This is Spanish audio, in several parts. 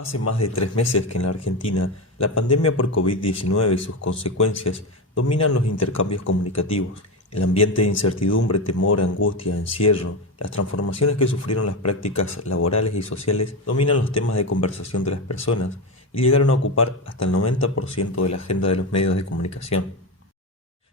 Hace más de 3 meses que en la Argentina la pandemia por COVID-19 y sus consecuencias dominan los intercambios comunicativos. El ambiente de incertidumbre, temor, angustia, encierro, las transformaciones que sufrieron las prácticas laborales y sociales dominan los temas de conversación de las personas y llegaron a ocupar hasta el 90% de la agenda de los medios de comunicación.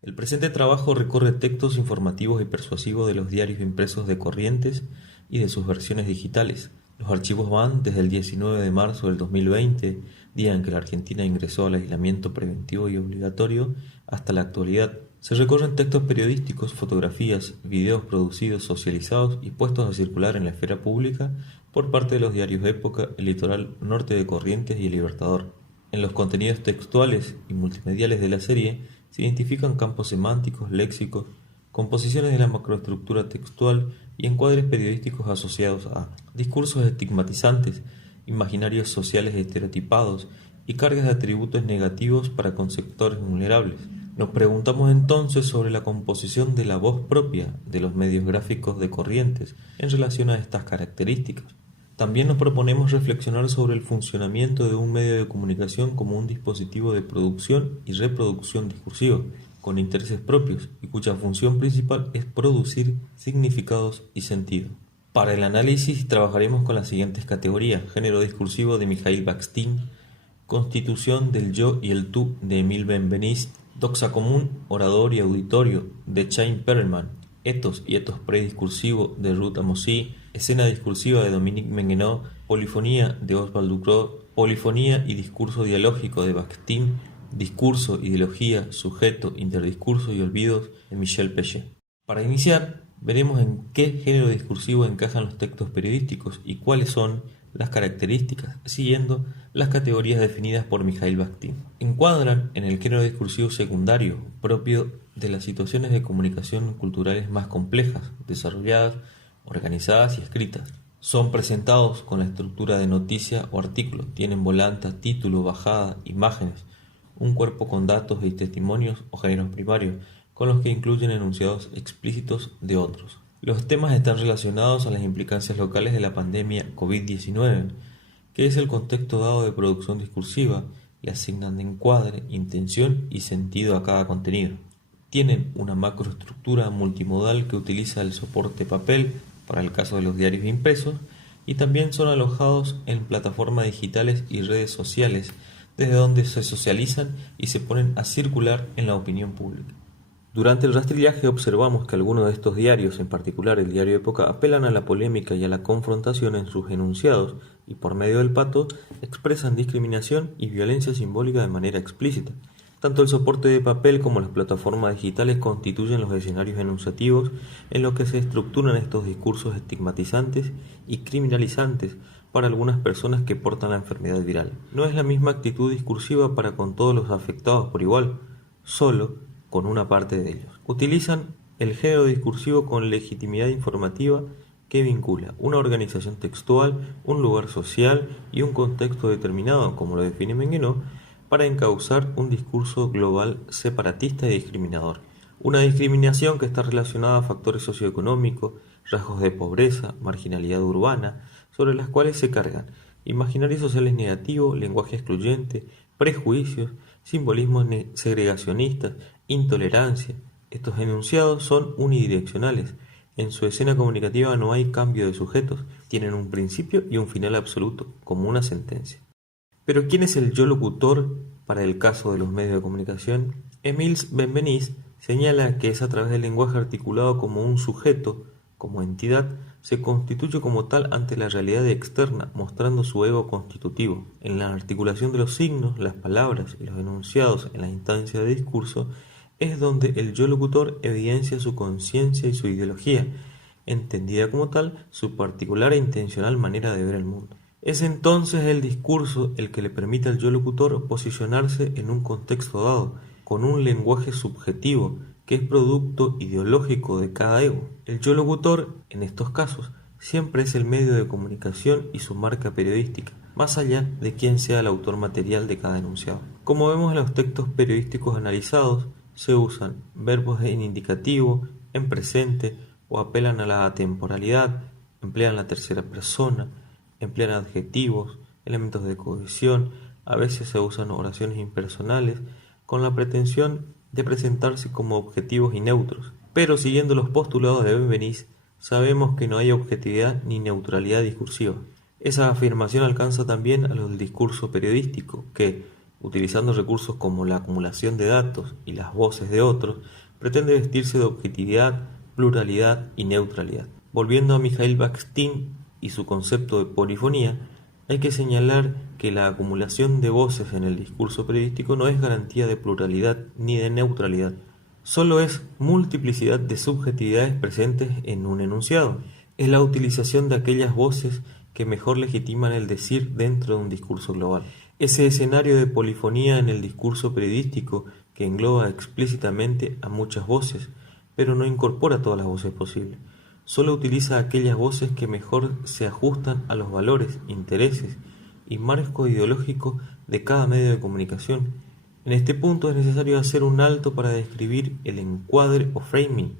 El presente trabajo recorre textos informativos y persuasivos de los diarios impresos de Corrientes y de sus versiones digitales. Los archivos van desde el 19 de marzo del 2020, día en que la Argentina ingresó al aislamiento preventivo y obligatorio, hasta la actualidad. Se recorren textos periodísticos, fotografías, videos producidos, socializados y puestos a circular en la esfera pública por parte de los diarios Época, El Litoral, Norte de Corrientes y El Libertador. En los contenidos textuales y multimediales de la serie se identifican campos semánticos, léxicos, composiciones de la macroestructura textual y encuadres periodísticos asociados a discursos estigmatizantes, imaginarios sociales estereotipados y cargas de atributos negativos para con sectores vulnerables. Nos preguntamos entonces sobre la composición de la voz propia de los medios gráficos de Corrientes en relación a estas características. También nos proponemos reflexionar sobre el funcionamiento de un medio de comunicación como un dispositivo de producción y reproducción discursiva, con intereses propios y cuya función principal es producir significados y sentido. Para el análisis trabajaremos con las siguientes categorías: género discursivo de Mikhail Bakhtin, constitución del yo y el tú de Emil Benveniste, doxa común, orador y auditorio de Chaim Perelman, etos y etos prediscursivo de Ruth Amosi, escena discursiva de Dominique Menguenot, polifonía de Oswald Ducrot, polifonía y discurso dialógico de Bakhtin, discurso, ideología, sujeto, interdiscurso y olvidos de Michel Pechet. Para iniciar, veremos en qué género discursivo encajan los textos periodísticos y cuáles son las características, siguiendo las categorías definidas por Mikhail Bakhtin. Encuadran en el género discursivo secundario, propio de las situaciones de comunicación culturales más complejas, desarrolladas, organizadas y escritas. Son presentados con la estructura de noticia o artículo, tienen volanta, título, bajada, imágenes, un cuerpo con datos y testimonios o géneros primarios, con los que incluyen enunciados explícitos de otros. Los temas están relacionados a las implicancias locales de la pandemia COVID-19, que es el contexto dado de producción discursiva, y asignan encuadre, intención y sentido a cada contenido. Tienen una macroestructura multimodal que utiliza el soporte papel, para el caso de los diarios impresos, y también son alojados en plataformas digitales y redes sociales, desde donde se socializan y se ponen a circular en la opinión pública. Durante el rastrillaje observamos que algunos de estos diarios, en particular el diario Época, apelan a la polémica y a la confrontación en sus enunciados y por medio del pato expresan discriminación y violencia simbólica de manera explícita. Tanto el soporte de papel como las plataformas digitales constituyen los escenarios enunciativos en los que se estructuran estos discursos estigmatizantes y criminalizantes para algunas personas que portan la enfermedad viral. No es la misma actitud discursiva para con todos los afectados por igual, solo con una parte de ellos. Utilizan el género discursivo con legitimidad informativa que vincula una organización textual, un lugar social y un contexto determinado, como lo define Menguenot, para encauzar un discurso global separatista y discriminador. Una discriminación que está relacionada a factores socioeconómicos, rasgos de pobreza, marginalidad urbana, sobre las cuales se cargan imaginarios sociales negativos, lenguaje excluyente, prejuicios, simbolismos segregacionistas, intolerancia. Estos enunciados son unidireccionales. En su escena comunicativa no hay cambio de sujetos, tienen un principio y un final absoluto, como una sentencia. Pero ¿quién es el yo locutor para el caso de los medios de comunicación? Emil Benveniste señala que es a través del lenguaje articulado como un sujeto, como entidad, se constituye como tal ante la realidad externa, mostrando su ego constitutivo. En la articulación de los signos, las palabras y los enunciados en la instancia de discurso, es donde el yo locutor evidencia su conciencia y su ideología, entendida como tal, su particular e intencional manera de ver el mundo. Es entonces el discurso el que le permite al yo locutor posicionarse en un contexto dado, con un lenguaje subjetivo, que es producto ideológico de cada ego. El yo locutor, en estos casos, siempre es el medio de comunicación y su marca periodística, más allá de quién sea el autor material de cada enunciado. Como vemos en los textos periodísticos analizados, se usan verbos en indicativo, en presente o apelan a la atemporalidad, emplean la tercera persona, emplean adjetivos, elementos de cohesión. A veces se usan oraciones impersonales con la pretensión de presentarse como objetivos y neutros. Pero siguiendo los postulados de Benveniste, sabemos que no hay objetividad ni neutralidad discursiva. Esa afirmación alcanza también a los del discurso periodístico, que, utilizando recursos como la acumulación de datos y las voces de otros, pretende vestirse de objetividad, pluralidad y neutralidad. Volviendo a Mikhail Bakhtin y su concepto de polifonía, hay que señalar que la acumulación de voces en el discurso periodístico no es garantía de pluralidad ni de neutralidad, solo es multiplicidad de subjetividades presentes en un enunciado. Es la utilización de aquellas voces que mejor legitiman el decir dentro de un discurso global. Ese escenario de polifonía en el discurso periodístico que engloba explícitamente a muchas voces, pero no incorpora todas las voces posibles. Solo utiliza aquellas voces que mejor se ajustan a los valores, intereses y marco ideológico de cada medio de comunicación. En este punto es necesario hacer un alto para describir el encuadre o framing,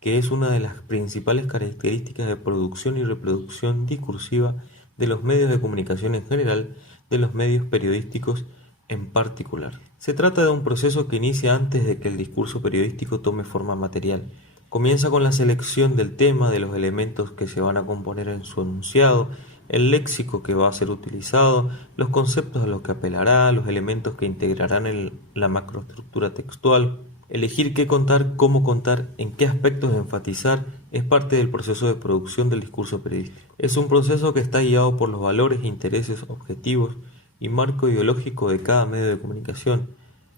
que es una de las principales características de producción y reproducción discursiva de los medios de comunicación en general, de los medios periodísticos en particular. Se trata de un proceso que inicia antes de que el discurso periodístico tome forma material. Comienza con la selección del tema, de los elementos que se van a componer en su enunciado, el léxico que va a ser utilizado, los conceptos a los que apelará, los elementos que integrarán en la macroestructura textual. Elegir qué contar, cómo contar, en qué aspectos enfatizar, es parte del proceso de producción del discurso periodístico. Es un proceso que está guiado por los valores, intereses, objetivos y marco ideológico de cada medio de comunicación.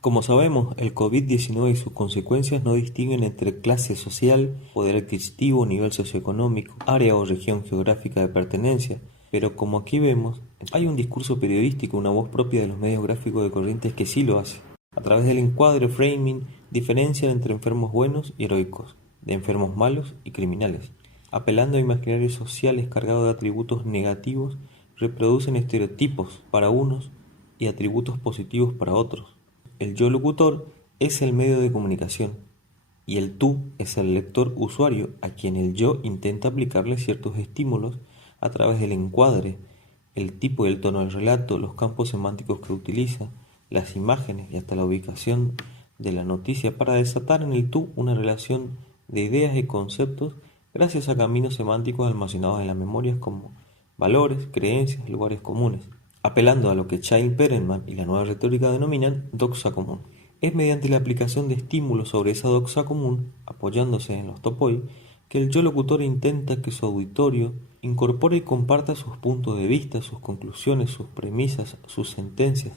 Como sabemos, el COVID-19 y sus consecuencias no distinguen entre clase social, poder adquisitivo, nivel socioeconómico, área o región geográfica de pertenencia, pero como aquí vemos, hay un discurso periodístico, una voz propia de los medios gráficos de Corrientes que sí lo hace. A través del encuadre framing, diferencian entre enfermos buenos y heroicos, de enfermos malos y criminales. Apelando a imaginarios sociales cargados de atributos negativos, reproducen estereotipos para unos y atributos positivos para otros. El yo locutor es el medio de comunicación y el tú es el lector usuario a quien el yo intenta aplicarle ciertos estímulos a través del encuadre, el tipo y el tono del relato, los campos semánticos que utiliza, las imágenes y hasta la ubicación de la noticia para desatar en el tú una relación de ideas y conceptos gracias a caminos semánticos almacenados en las memorias como valores, creencias, lugares comunes, apelando a lo que Child-Perelman y la nueva retórica denominan doxa común. Es mediante la aplicación de estímulos sobre esa doxa común, apoyándose en los topoi, que el yo locutor intenta que su auditorio incorpore y comparta sus puntos de vista, sus conclusiones, sus premisas, sus sentencias,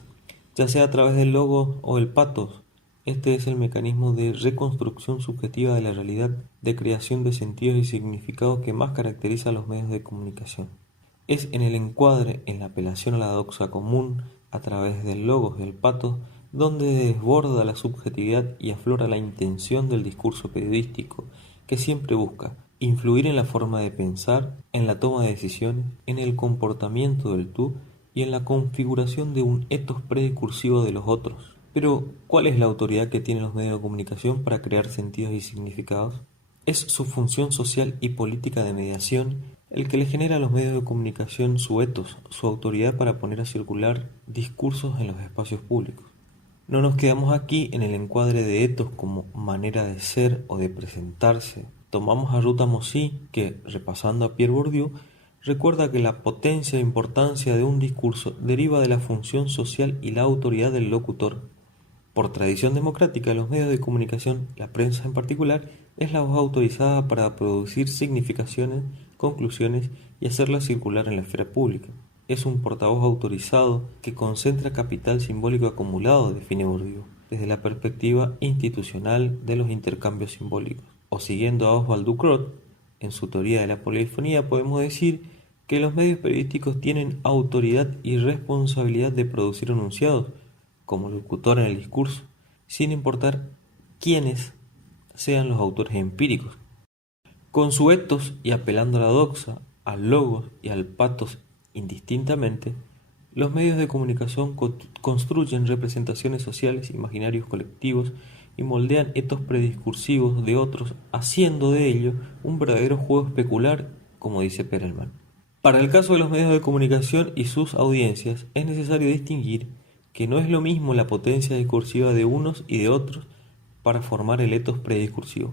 ya sea a través del logo o el patos. Este es el mecanismo de reconstrucción subjetiva de la realidad, de creación de sentidos y significados que más caracteriza a los medios de comunicación. Es en el encuadre, en la apelación a la doxa común, a través del logos del patos, donde desborda la subjetividad y aflora la intención del discurso periodístico, que siempre busca influir en la forma de pensar, en la toma de decisiones, en el comportamiento del tú y en la configuración de un etos prediscursivo de los otros. Pero, ¿cuál es la autoridad que tienen los medios de comunicación para crear sentidos y significados? Es su función social y política de mediación el que le genera a los medios de comunicación su etos, su autoridad para poner a circular discursos en los espacios públicos. No nos quedamos aquí en el encuadre de etos como manera de ser o de presentarse. Tomamos a Ruth Amosi, que, repasando a Pierre Bourdieu, recuerda que la potencia e importancia de un discurso deriva de la función social y la autoridad del locutor. Por tradición democrática, los medios de comunicación, la prensa en particular, es la voz autorizada para producir significaciones, conclusiones y hacerlas circular en la esfera pública. Es un portavoz autorizado que concentra capital simbólico acumulado, define Bourdieu, desde la perspectiva institucional de los intercambios simbólicos. O siguiendo a Oswald Ducrot, en su teoría de la polifonía, podemos decir que los medios periodísticos tienen autoridad y responsabilidad de producir enunciados, como locutor en el discurso, sin importar quiénes sean los autores empíricos. Con su etos y apelando a la doxa, al logos y al patos indistintamente, los medios de comunicación construyen representaciones sociales, imaginarios colectivos y moldean etos prediscursivos de otros, haciendo de ello un verdadero juego especular, como dice Perelman. Para el caso de los medios de comunicación y sus audiencias, es necesario distinguir que no es lo mismo la potencia discursiva de unos y de otros para formar el etos prediscursivo.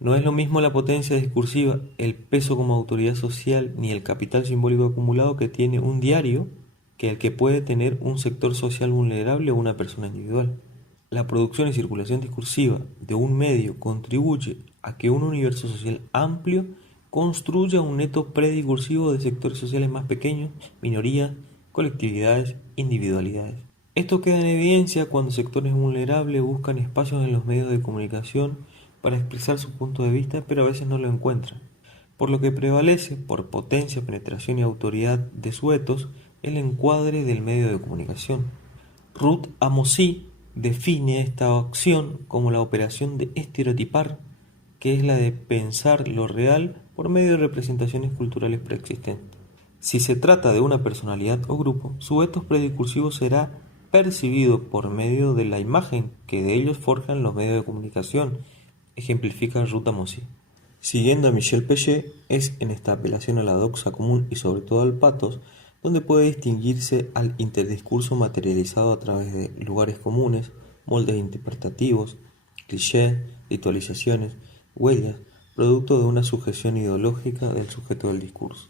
No es lo mismo la potencia discursiva, el peso como autoridad social, ni el capital simbólico acumulado que tiene un diario que el que puede tener un sector social vulnerable o una persona individual. La producción y circulación discursiva de un medio contribuye a que un universo social amplio construya un neto prediscursivo de sectores sociales más pequeños, minorías, colectividades, individualidades. Esto queda en evidencia cuando sectores vulnerables buscan espacios en los medios de comunicación para expresar su punto de vista, pero a veces no lo encuentran. Por lo que prevalece, por potencia, penetración y autoridad de su etos, el encuadre del medio de comunicación. Ruth Amosi define esta acción como la operación de estereotipar, que es la de pensar lo real por medio de representaciones culturales preexistentes. Si se trata de una personalidad o grupo, su etos prediscursivo será percibido por medio de la imagen que de ellos forjan los medios de comunicación, ejemplifica Ruth Amosi. Siguiendo a Michel Pechet, es en esta apelación a la doxa común y sobre todo al patos, donde puede distinguirse al interdiscurso materializado a través de lugares comunes, moldes interpretativos, clichés, ritualizaciones, huellas, producto de una sujeción ideológica del sujeto del discurso.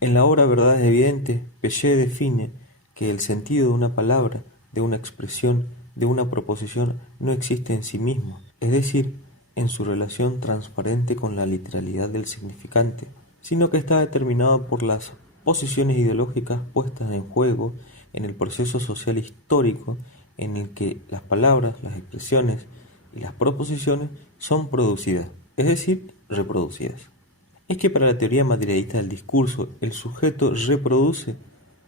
En la obra Verdades Evidentes, Pechet define que el sentido de una palabra, de una expresión, de una proposición no existe en sí mismo, es decir, en su relación transparente con la literalidad del significante, sino que está determinado por las posiciones ideológicas puestas en juego en el proceso social histórico en el que las palabras, las expresiones y las proposiciones son producidas, es decir, reproducidas. Es que para la teoría materialista del discurso, el sujeto reproduce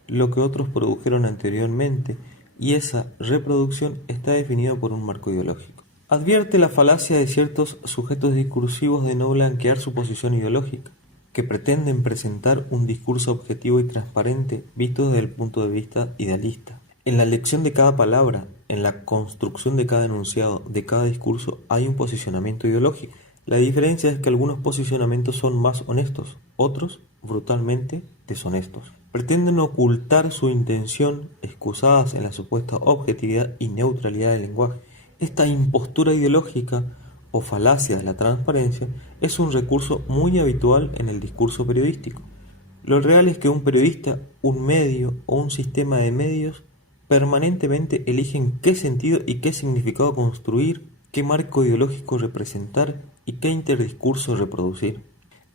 lo que otros produjeron anteriormente y esa reproducción está definida por un marco ideológico. Advierte la falacia de ciertos sujetos discursivos de no blanquear su posición ideológica, que pretenden presentar un discurso objetivo y transparente visto desde el punto de vista idealista. En la elección de cada palabra, en la construcción de cada enunciado, de cada discurso, hay un posicionamiento ideológico. La diferencia es que algunos posicionamientos son más honestos, otros brutalmente deshonestos. Pretenden ocultar su intención, excusadas en la supuesta objetividad y neutralidad del lenguaje. Esta impostura ideológica o falacia de la transparencia es un recurso muy habitual en el discurso periodístico. Lo real es que un periodista, un medio o un sistema de medios permanentemente eligen qué sentido y qué significado construir, qué marco ideológico representar y qué interdiscurso reproducir.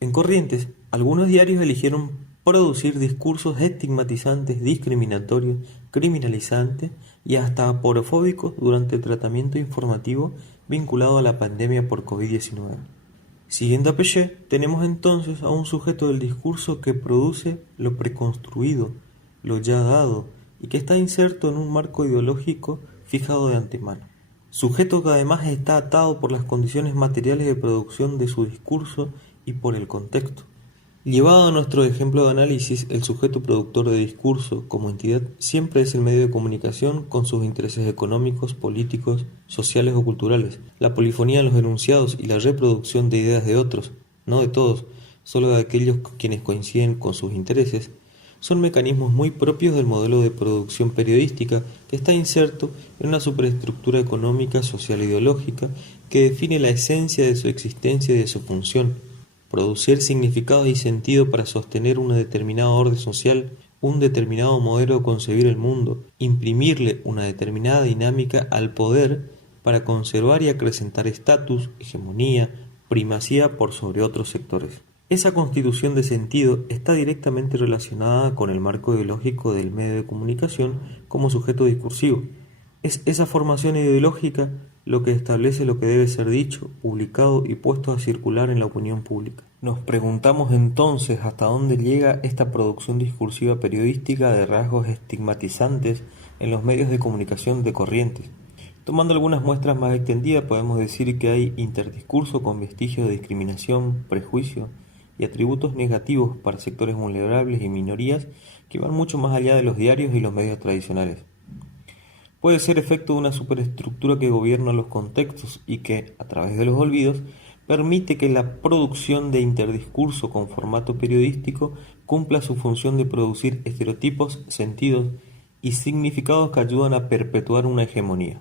En Corrientes, algunos diarios eligieron producir discursos estigmatizantes, discriminatorios, criminalizantes y hasta aporofóbicos durante el tratamiento informativo vinculado a la pandemia por COVID-19. Siguiendo a Pechet, tenemos entonces a un sujeto del discurso que produce lo preconstruido, lo ya dado, y que está inserto en un marco ideológico fijado de antemano. Sujeto que además está atado por las condiciones materiales de producción de su discurso y por el contexto. Llevado a nuestro ejemplo de análisis, el sujeto productor de discurso como entidad siempre es el medio de comunicación con sus intereses económicos, políticos, sociales o culturales. La polifonía en los enunciados y la reproducción de ideas de otros, no de todos, solo de aquellos quienes coinciden con sus intereses, son mecanismos muy propios del modelo de producción periodística que está inserto en una superestructura económica, social e ideológica que define la esencia de su existencia y de su función. Producir significados y sentido para sostener una determinada orden social, un determinado modelo de concebir el mundo, imprimirle una determinada dinámica al poder para conservar y acrecentar estatus, hegemonía, primacía por sobre otros sectores. Esa constitución de sentido está directamente relacionada con el marco ideológico del medio de comunicación como sujeto discursivo. Es esa formación ideológica lo que establece lo que debe ser dicho, publicado y puesto a circular en la opinión pública. Nos preguntamos entonces hasta dónde llega esta producción discursiva periodística de rasgos estigmatizantes en los medios de comunicación de Corrientes. Tomando algunas muestras más extendidas, podemos decir que hay interdiscurso con vestigios de discriminación, prejuicio y atributos negativos para sectores vulnerables y minorías que van mucho más allá de los diarios y los medios tradicionales. Puede ser efecto de una superestructura que gobierna los contextos y que, a través de los olvidos, permite que la producción de interdiscurso con formato periodístico cumpla su función de producir estereotipos, sentidos y significados que ayudan a perpetuar una hegemonía.